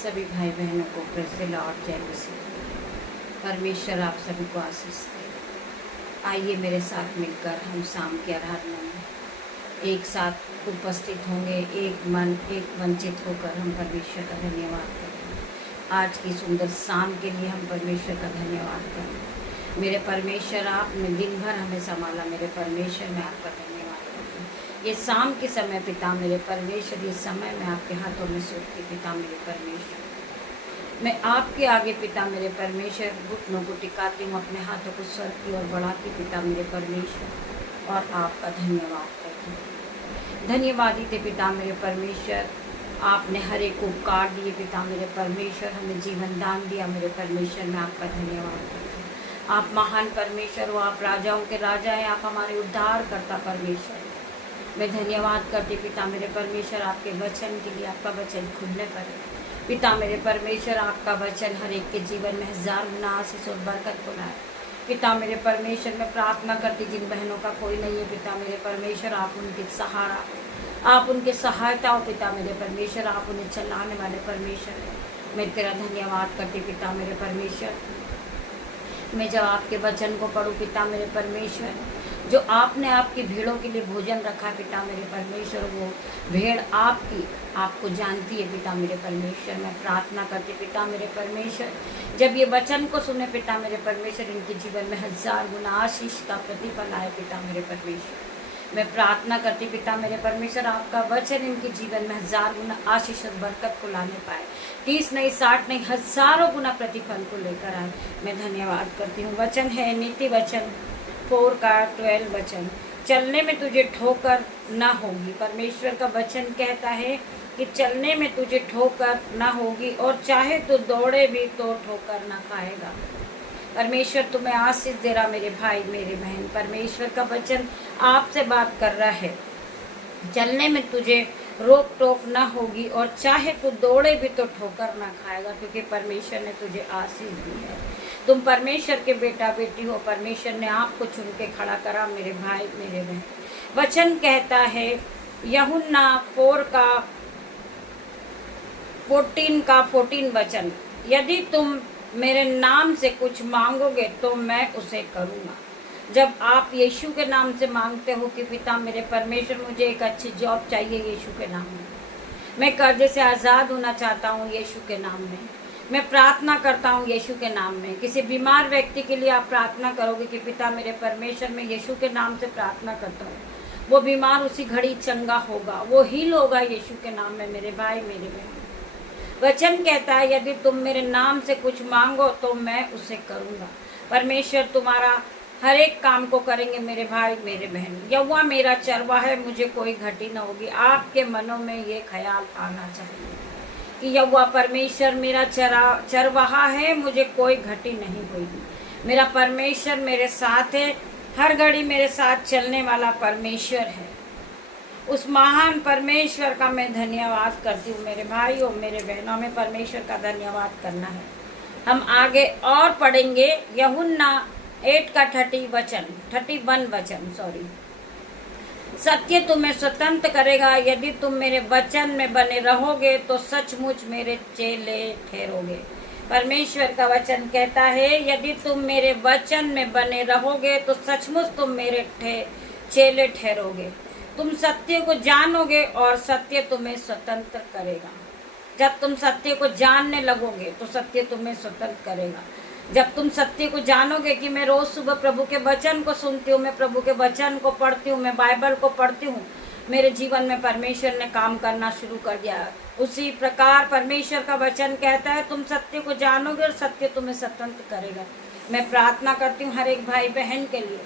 सभी भाई बहनों को प्रेज़ द लॉर्ड, जय मसीह। परमेश्वर आप सभी को आशीष दे। आइए मेरे साथ मिलकर हम शाम की आराधना में एक साथ उपस्थित होंगे, एक मन एक वंचित होकर हम परमेश्वर का धन्यवाद करेंगे। आज की सुंदर शाम के लिए हम परमेश्वर का धन्यवाद करेंगे। मेरे परमेश्वर, आपने दिन भर हमें संभाला। मेरे परमेश्वर, मैं आपका धन्यवाद करती हूँ। ये शाम के समय पिता मेरे परमेश्वर, ये समय मैं आपके हाथों में सौंपती पिता मेरे परमेश्वर। मैं आपके आगे पिता मेरे परमेश्वर घुटनों को टिकाती हूँ, अपने हाथों को स्वर्ग की ओर बढ़ाती पिता मेरे परमेश्वर, और आपका धन्यवाद करती हूँ। धन्यवादी थे पिता मेरे परमेश्वर, आपने हर एक उपकार दिए पिता मेरे परमेश्वर, हमें जीवन दान दिया मेरे परमेश्वर। मैं आपका धन्यवाद करती हूँ। आप महान परमेश्वर हो, आप राजाओं के राजा हैं, आप हमारे उद्धार करता परमेश्वर हैं। मैं धन्यवाद करती पिता मेरे परमेश्वर आपके वचन के लिए। आपका वचन खुलने पर है पिता मेरे परमेश्वर, आपका वचन हर एक के जीवन में हजार गुना आशीष और बरकत को लाए पिता मेरे परमेश्वर। मैं प्रार्थना करती जिन बहनों का कोई नहीं है पिता मेरे परमेश्वर, आप उनके सहारा हो, आप उनके सहायता हो पिता मेरे परमेश्वर, आप उन्हें चलाने वाले परमेश्वर है। मैं तेरा धन्यवाद करती पिता मेरे परमेश्वर। मैं जब आपके वचन को पढ़ूँ पिता मेरे परमेश्वर, जो आपने आपकी भीड़ों के लिए भोजन रखा पिता मेरे परमेश्वर, वो भेड़ आपकी आपको जानती है पिता मेरे परमेश्वर। मैं प्रार्थना करती पिता मेरे परमेश्वर, जब ये वचन को सुने पिता मेरे परमेश्वर, इनके जीवन में हजार गुना आशीष का प्रतिफल आए पिता मेरे परमेश्वर। मैं प्रार्थना करती पिता मेरे परमेश्वर, आपका वचन इनके जीवन में हजार गुना आशीष और बरकत को लाने पाए, 30 नहीं 60 नहीं हजारों गुना प्रतिफल को लेकर आए। मैं धन्यवाद करती हूँ। वचन है नीति वचन 4 का 12 वचन, चलने में तुझे ठोकर ना होगी। परमेश्वर का वचन कहता है कि चलने में तुझे ठोकर ना होगी, और चाहे तो दौड़े भी तो ठोकर ना खाएगा। परमेश्वर तुम्हें आशीष दे रहा मेरे भाई मेरे बहन। परमेश्वर का वचन आपसे बात कर रहा है, चलने में तुझे रोक टोक ना होगी, और चाहे तू दौड़े भी तो ठोकर ना खाएगा, क्योंकि परमेश्वर ने तुझे आशीष दी है। तुम परमेश्वर के बेटा बेटी हो। परमेश्वर ने आपको चुन के खड़ा करा मेरे भाई मेरे बहन। वचन कहता है यूहन्ना 4 का 14 वचन, यदि तुम मेरे नाम से कुछ मांगोगे तो मैं उसे करूँगा। जब आप यीशु के नाम से मांगते हो कि पिता मेरे परमेश्वर, मुझे एक अच्छी जॉब चाहिए यीशु के नाम में, मैं कर्जे से आज़ाद होना चाहता हूँ यीशु के नाम में, मैं प्रार्थना करता हूँ यीशु के नाम में। किसी बीमार व्यक्ति के लिए आप प्रार्थना करोगे कि पिता मेरे परमेश्वर, मैं यीशु के नाम से प्रार्थना करता हूँ, वो बीमार उसी घड़ी चंगा होगा, वो हील होगा यीशु के नाम में मेरे भाई मेरे बहन। वचन कहता है यदि तुम मेरे नाम से कुछ मांगो तो मैं उसे करूँगा। परमेश्वर तुम्हारा हर एक काम को करेंगे मेरे भाई मेरे बहन। यहोवा मेरा चरवाहा है, मुझे कोई घटी न होगी। आपके मनों में ये ख्याल आना चाहिए कि यहोवा परमेश्वर मेरा चरवाहा है, मुझे कोई घटी नहीं होगी। मेरा परमेश्वर मेरे साथ है, हर घड़ी मेरे साथ चलने वाला परमेश्वर है। उस महान परमेश्वर का मैं धन्यवाद करती हूँ मेरे भाई और मेरे बहनों में परमेश्वर का धन्यवाद करना है। हम आगे और पढ़ेंगे यूहन्ना 8 का 31 वचन सत्य तुम्हें स्वतंत्र करेगा। यदि तुम मेरे वचन में बने रहोगे तो सचमुच मेरे चेले ठहरोगे। परमेश्वर का वचन कहता है यदि तुम मेरे वचन में बने रहोगे तो सचमुच तुम मेरे चेले ठहरोगे। तुम सत्य को जानोगे और सत्य तुम्हें स्वतंत्र करेगा। जब तुम सत्य को जानने लगोगे तो सत्य तुम्हें स्वतंत्र करेगा। जब तुम सत्य को जानोगे कि मैं रोज सुबह प्रभु के वचन को सुनती हूँ, मैं प्रभु के वचन को पढ़ती हूँ, मैं बाइबल को पढ़ती हूँ, मेरे जीवन में परमेश्वर ने काम करना शुरू कर दिया। उसी प्रकार परमेश्वर का वचन कहता है तुम सत्य को जानोगे और सत्य तुम्हें स्वतंत्र करेगा। मैं प्रार्थना करती हूँ हर एक भाई बहन के लिए,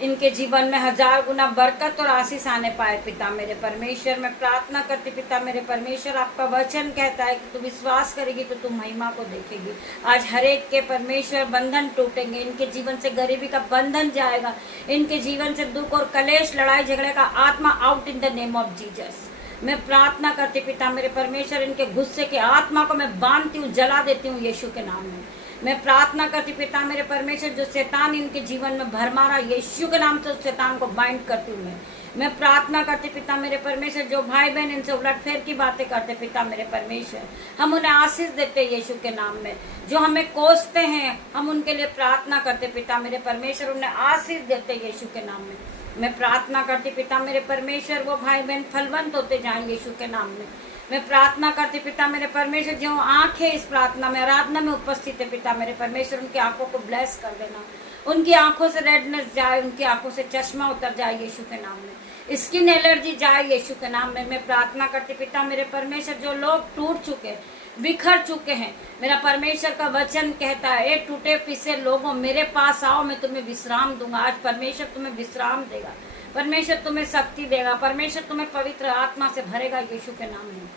इनके जीवन में हजार गुना बरकत और आशीष आने पाए पिता मेरे परमेश्वर। मैं प्रार्थना करती पिता मेरे परमेश्वर, आपका वचन कहता है कि तू विश्वास करेगी तो तू महिमा को देखेगी। आज हर एक के परमेश्वर बंधन टूटेंगे, इनके जीवन से गरीबी का बंधन जाएगा, इनके जीवन से दुख और कलेश लड़ाई झगड़े का आत्मा out in the name of Jesus. मैं प्रार्थना करती पिता मेरे परमेश्वर, इनके गुस्से के आत्मा को मैं बांधती हूँ, जला देती हूँ यीशु के नाम में। मैं प्रार्थना करती पिता मेरे परमेश्वर, जो शैतान इनके जीवन में भरमारा यीशु के नाम से उस शैतान को बाइंड करती हूँ। मैं प्रार्थना करती पिता मेरे परमेश्वर, जो भाई बहन इनसे उलटफेर की बातें करते पिता मेरे परमेश्वर, हम उन्हें आशीष देते यीशु के नाम में। जो हमें कोसते हैं हम उनके लिए प्रार्थना करते पिता मेरे परमेश्वर, उन्हें आशीष देते यीशु के नाम में। मैं प्रार्थना करती पिता मेरे परमेश्वर, वो भाई बहन फलवंत होते जाएं यीशु के नाम में। मैं प्रार्थना करती पिता मेरे परमेश्वर, जो आंखें इस प्रार्थना में आराधना में उपस्थित है पिता मेरे परमेश्वर, उनकी आंखों को ब्लेस कर देना, उनकी आंखों से रेडनेस जाए, उनकी आंखों से चश्मा उतर जाए यीशु के नाम में, स्किन एलर्जी जाए यीशु के नाम में। मैं प्रार्थना करती पिता मेरे परमेश्वर, जो लोग टूट चुके बिखर चुके हैं, मेरा परमेश्वर का वचन कहता है, ए टूटे पीसे लोगों मेरे पास आओ, मैं तुम्हें विश्राम दूंगा। आज परमेश्वर तुम्हें विश्राम देगा, परमेश्वर तुम्हें शक्ति देगा, परमेश्वर तुम्हें पवित्र आत्मा से भरेगा यीशु के नाम में।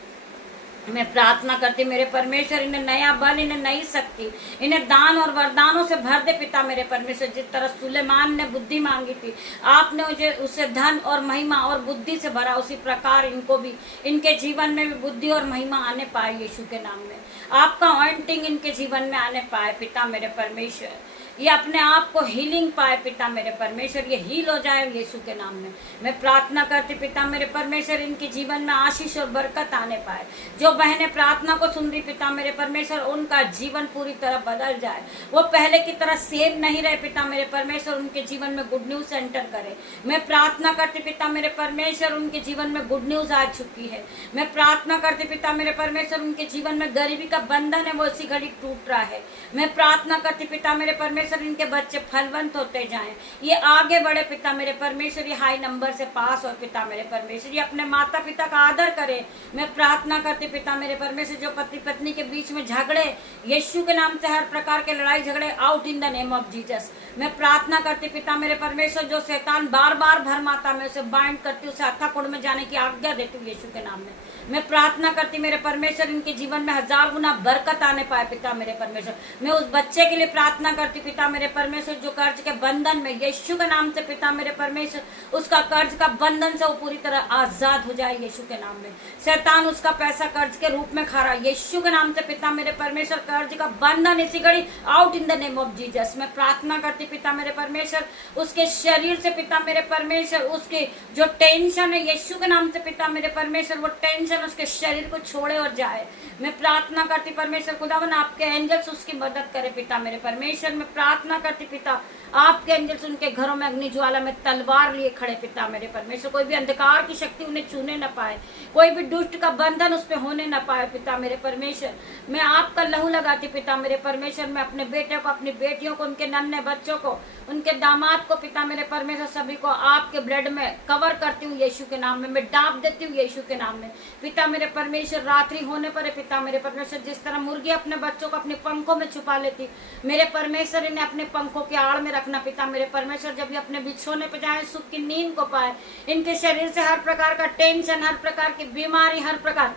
मैं प्रार्थना करती मेरे परमेश्वर, इन्हें नया बल, इन्हें नई शक्ति, इन्हें दान और वरदानों से भर दे पिता मेरे परमेश्वर। जिस तरह सुलेमान ने बुद्धि मांगी थी, आपने उसे धन और महिमा और बुद्धि से भरा, उसी प्रकार इनको भी, इनके जीवन में भी बुद्धि और महिमा आने पाए यीशु के नाम में। आपका ऑइंटिंग इनके जीवन में आने पाए पिता मेरे परमेश्वर, ये अपने आप को हीलिंग पाए पिता मेरे परमेश्वर, ये हील हो जाए यीशु के नाम में। मैं प्रार्थना करती पिता मेरे परमेश्वर, इनके जीवन में आशीष और बरकत आने पाए। जो बहनें प्रार्थना को सुन रही पिता मेरे परमेश्वर, उनका जीवन पूरी तरह बदल जाए, वो पहले की तरह सेम नहीं रहे पिता मेरे परमेश्वर, उनके जीवन में गुड न्यूज एंटर करे। मैं प्रार्थना करती पिता मेरे परमेश्वर, उनके जीवन में गुड न्यूज आ चुकी है। मैं प्रार्थना करती पिता मेरे परमेश्वर, उनके जीवन में गरीबी का बंधन है वो इसी घड़ी टूट रहा है। मैं प्रार्थना करती पिता मेरे परमेश्वर, इनके बच्चे फलवंत होते जाएं, ये आगे बढ़े पिता मेरे परमेश्वर, ये हाई नंबर से पास हो पिता मेरे परमेश्वर, ये अपने माता पिता का आदर करे। मैं प्रार्थना करती पिता मेरे परमेश्वर, जो पति पत्नी के बीच में झगड़े, यीशु के नाम से हर प्रकार के लड़ाई झगड़े out in the name of Jesus. मैं प्रार्थना करती पिता मेरे परमेश्वर, जो शैतान बार बार भरमाता, मैं उसे बाइंड करती, उसे हत्था कुंड में जाने की आज्ञा देती हूँ यीशु के नाम में। मैं प्रार्थना करती मेरे परमेश्वर, इनके जीवन में 1000 गुना बरकत आने पाए पिता मेरे परमेश्वर। मैं उस बच्चे के लिए प्रार्थना करती पिता मेरे परमेश्वर, जो कर्ज के बंधन में, यीशु के नाम से पिता मेरे परमेश्वर, उसका कर्ज का बंधन से वो पूरी तरह आजाद हो जाए यीशु के नाम में। शैतान उसका पैसा कर्ज के रूप में खा रहा है, यीशु के नाम से पिता मेरे परमेश्वर, कर्ज का बंधन इसी घड़ी out in the name of Jesus. मैं प्रार्थना करती पिता मेरे परमेश्वर, उसके शरीर से पिता मेरे परमेश्वर, उसके जो टेंशन है यीशु के नाम से पिता मेरे परमेश्वर, वो टेंशन उसके शरीर को छोड़े और जाए। मैं प्रार्थना करती परमेश्वर खुदावन, आपके एंजल्स उसकी मदद करे पिता मेरे परमेश्वर। मैं प्रार्थना करती पिता, आपके एंजल्स उनके घरों में अग्नि ज्वाला में तलवार लिए खड़े पिता मेरे परमेश्वर, कोई भी अंधकार की शक्ति उन्हें छूने न पाए, कोई भी दुष्ट का बंधन उस पर होने न पाए पिता मेरे परमेश्वर। मैं आपका लहू लगाती पिता मेरे परमेश्वर, मैं अपने बेटे को, अपनी बेटियों को, उनके नन्हे बच्चों को, उनके दामाद को पिता मेरे परमेश्वर, सभी को आपके ब्लड में कवर करती हूँ यीशु के नाम में। मैं डांप देती हूँ यीशु के नाम में पिता मेरे परमेश्वर। रात्रि होने पर पिता मेरे परमेश्वर, जिस तरह मुर्गी अपने बच्चों को अपने पंखों में छुपा लेती, मेरे परमेश्वर इन्हें अपने पंखों के आड़ में रखना पिता मेरे परमेश्वर। जब ये अपने बिछोने पे जाए, सुख की नींद को पाए, इनके शरीर से हर प्रकार का टेंशन, हर प्रकार की बीमारी, हर प्रकार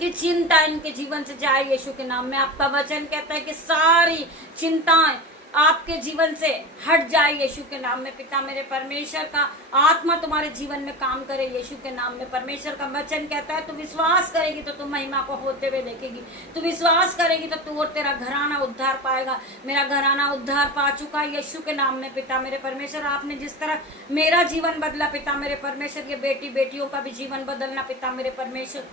की चिंता इनके जीवन से जाए यीशु के नाम में। आपका वचन कहता है कि सारी चिंताएं आपके जीवन से हट जाए यीशु के नाम में पिता मेरे परमेश्वर। का आत्मा तुम्हारे जीवन में काम करे यीशु के नाम में। परमेश्वर का वचन कहता है, तू विश्वास करेगी तो तू महिमा को होते हुए देखेगी, तू विश्वास करेगी तो तू और तेरा घराना उद्धार पाएगा। मेरा घराना उद्धार पा चुका है यीशु के नाम में पिता मेरे परमेश्वर। आपने जिस तरह मेरा जीवन बदला पिता मेरे परमेश्वर, ये बेटी बेटियों का भी जीवन बदलना पिता मेरे परमेश्वर।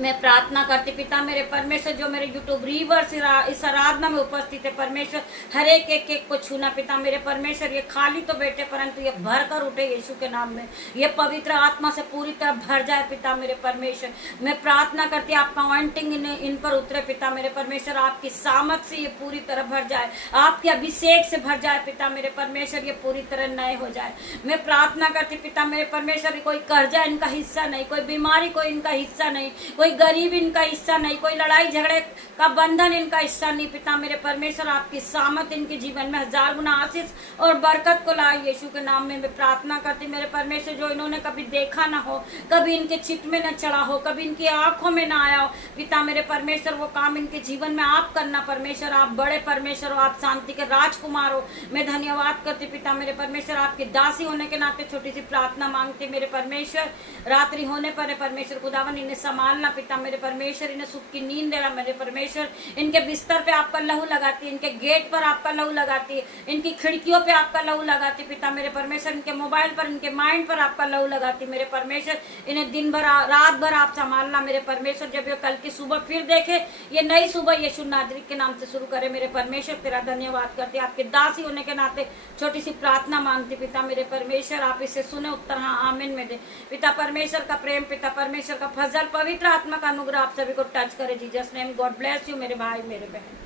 मैं प्रार्थना करती पिता मेरे परमेश्वर, जो मेरे यूट्यूब रीवर्स इस आराधना में उपस्थित है परमेश्वर, हर एक एक को छूना पिता मेरे परमेश्वर। ये खाली तो बैठे परंतु ये भर कर उठे यीशु के नाम में, ये पवित्र आत्मा से पूरी तरह भर जाए पिता मेरे परमेश्वर। मैं प्रार्थना करती आपका ऑइंटिंग इन पर उतरे पिता मेरे परमेश्वर, आपकी सामत से ये पूरी तरह भर जाए, आपके अभिषेक से भर जाए पिता मेरे परमेश्वर, ये पूरी तरह नए हो जाए। मैं प्रार्थना करती पिता मेरे परमेश्वर, कोई कर्जा इनका हिस्सा नहीं, कोई बीमारी कोई इनका हिस्सा नहीं, कोई गरीब इनका हिस्सा नहीं, कोई लड़ाई झगड़े का बंधन इनका हिस्सा नहीं पिता मेरे परमेश्वर। आपकी सामत इनके जीवन में 1000 गुना आशीष और बरकत को लाए यीशु के नाम में। मैं प्रार्थना करती मेरे परमेश्वर, जो इन्होंने कभी देखा ना हो, कभी इनके चित्त में न चढ़ा हो, कभी इनकी आंखों में ना आया हो पिता मेरे परमेश्वर, वो काम इनके जीवन में आप करना परमेश्वर। आप बड़े परमेश्वर हो, आप शांति के राजकुमार हो। मैं धन्यवाद करती पिता मेरे परमेश्वर, आपकी दासी होने के नाते छोटी सी प्रार्थना मांगती मेरे परमेश्वर। रात्रि होने पर परमेश्वर खुदावन इन्हें संभालना पिता मेरे परमेश्वर, इन्हें सुख की नींद देना मेरे परमेश्वर। इनके बिस्तर पे आपका लहू लगाती है, इनके गेट पर आपका लहू लगाती है, इनकी खिड़कियों पे आपका लहू लगाती है पिता मेरे परमेश्वर। इनके मोबाइल पर, इनके माइंड पर आपका लहू लगाती है मेरे परमेश्वर। इन्हें दिन भर रात भर आप संभालना मेरे परमेश्वर। जब ये कल की सुबह फिर देखे, ये नई सुबह यीशु नाजरी के नाम से शुरू करे मेरे परमेश्वर। तेरा धन्यवाद करते, आपके दासी होने के नाते छोटी सी प्रार्थना मांगती पिता मेरे परमेश्वर। आप इसे सुने, उत्तर हाँ आमीन में दे पिता परमेश्वर का प्रेम, पिता परमेश्वर का फजल, पवित्र आत्मा का अनुग्रह आप सभी को टच करे Jesus name. God bless you मेरे भाई मेरे बहन।